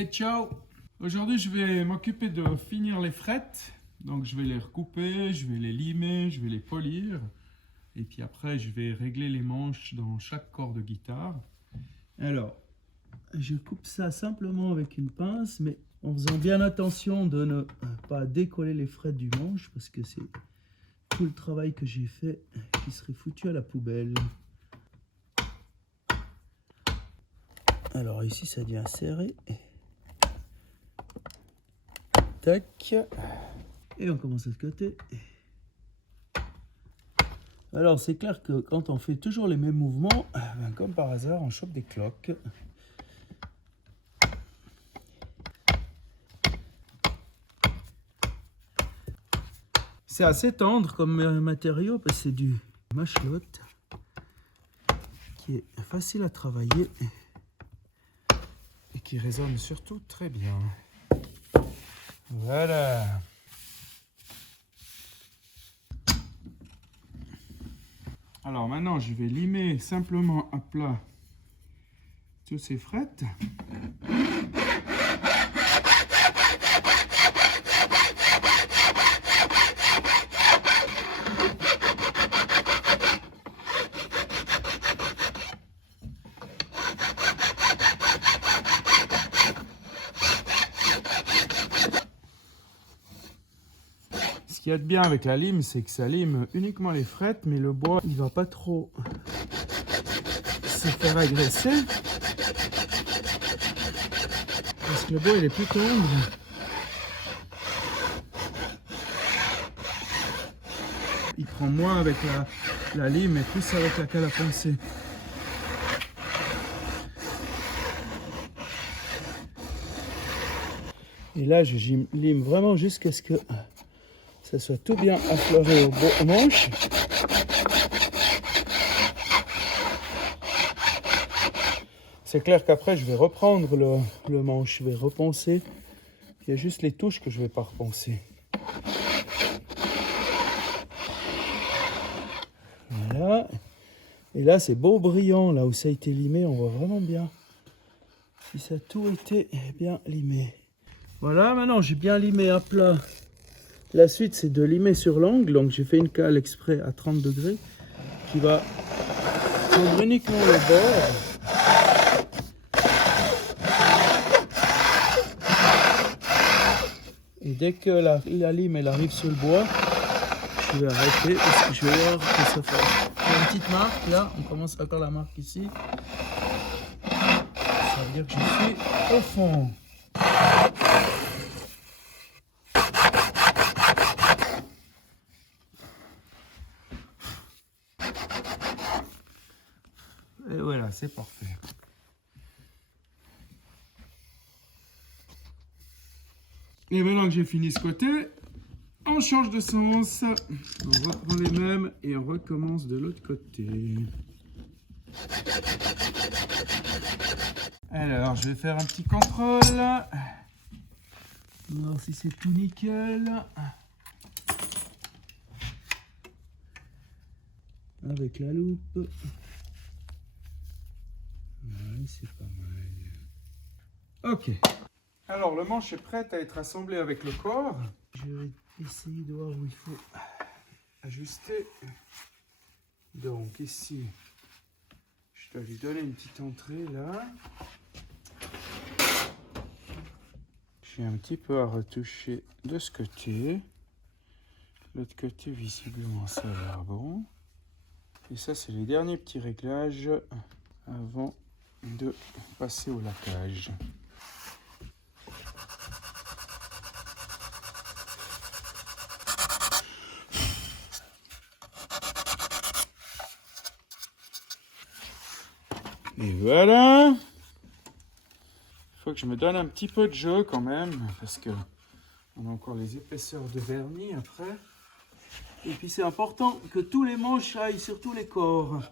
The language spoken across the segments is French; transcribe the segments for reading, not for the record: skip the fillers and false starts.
Et ciao! Aujourd'hui, je vais m'occuper de finir les frettes. Donc, je vais les recouper, je vais les limer, je vais les polir. Et puis après, je vais régler les manches dans chaque corps de guitare. Alors, je coupe ça simplement avec une pince, mais en faisant bien attention de ne pas décoller les frettes du manche, parce que c'est tout le travail que j'ai fait qui serait foutu à la poubelle. Alors ici, ça devient serré. Tac. Et on commence à se côté. Alors c'est clair que quand on fait toujours les mêmes mouvements, ben, comme par hasard, on chope des cloques. C'est assez tendre comme matériau parce que c'est du machelotte qui est facile à travailler et qui résonne surtout très bien. Voilà. Alors maintenant, je vais limer simplement à plat toutes ces frettes. Ce qu'il y a de bien avec la lime, c'est que ça lime uniquement les frettes, mais le bois, il va pas trop se faire agresser. Parce que le bois, il est plus tendre. Il prend moins avec la lime et plus avec la cale à poncer. Et là, je lime vraiment jusqu'à ce que ça soit tout bien affleuré au manche. C'est clair qu'après, je vais reprendre le manche, je vais reponcer. Il y a juste les touches que je ne vais pas reponcer. Voilà. Et là, c'est beau brillant, là où ça a été limé, on voit vraiment bien si ça a tout été bien limé. Voilà, maintenant j'ai bien limé à plat. La suite, c'est de limer sur l'angle. Donc j'ai fait une cale exprès à 30 degrés qui va prendre uniquement le bord. Et dès que la lime elle arrive sur le bois, je vais arrêter parce que je vais voir que ça fait une petite marque. Là, on commence à faire la marque ici. Ça veut dire que je suis au fond. Et voilà, c'est parfait. Et maintenant que j'ai fini ce côté, on change de sens. On reprend les mêmes et on recommence de l'autre côté. Alors, je vais faire un petit contrôle. Voir si c'est tout nickel. Avec la loupe. Ouais, c'est pas mal. Ok. Alors, le manche est prêt à être assemblé avec le corps. Je vais essayer de voir où il faut ajuster. Donc, ici, je dois lui donner une petite entrée là. J'ai un petit peu à retoucher de ce côté. L'autre côté, visiblement, ça a l'air bon. Et ça, c'est les derniers petits réglages avant de passer au laquage. Et voilà. Il faut que je me donne un petit peu de jeu quand même, parce que on a encore les épaisseurs de vernis après. Et puis c'est important que tous les manches aillent sur tous les corps.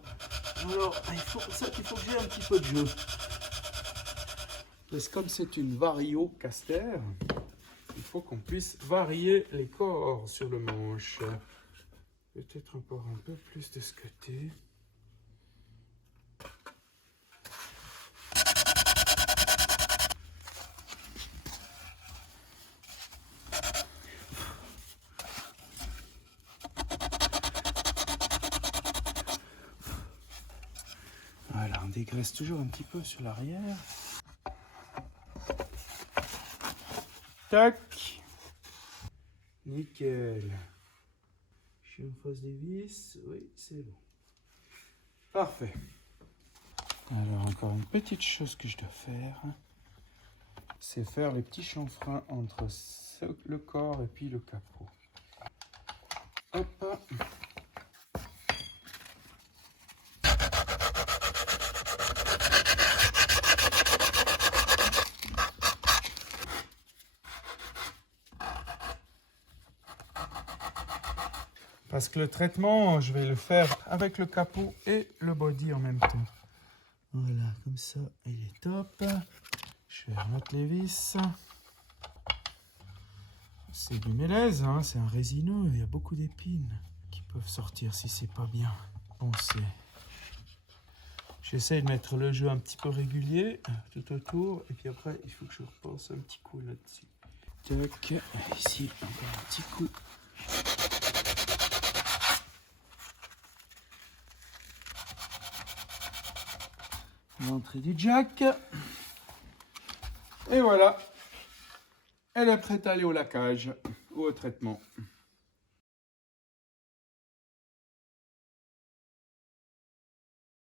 Alors, il faut pour ça qu'il faut que j'ai un petit peu de jeu. Parce que comme c'est une Vario-Caster, il faut qu'on puisse varier les corps sur le manche. Peut-être encore un peu plus de ce côté. Voilà, on dégraisse toujours un petit peu sur l'arrière. Tac. Nickel. Je suis en face des vis. Oui, c'est bon. Parfait. Alors, encore une petite chose que je dois faire. C'est faire les petits chanfreins entre le corps et puis le capot. Hop. Parce que le traitement, je vais le faire avec le capot et le body en même temps. Voilà, comme ça, il est top. Je vais remettre les vis. C'est du mélèze, hein, c'est un résineux. Il y a beaucoup d'épines qui peuvent sortir si c'est pas bien poncé. J'essaie de mettre le jeu un petit peu régulier tout autour. Et puis après, il faut que je repense un petit coup là-dessus. Tac, ici, encore un petit coup. L'entrée du jack. Et voilà. Elle est prête à aller au laquage ou au traitement.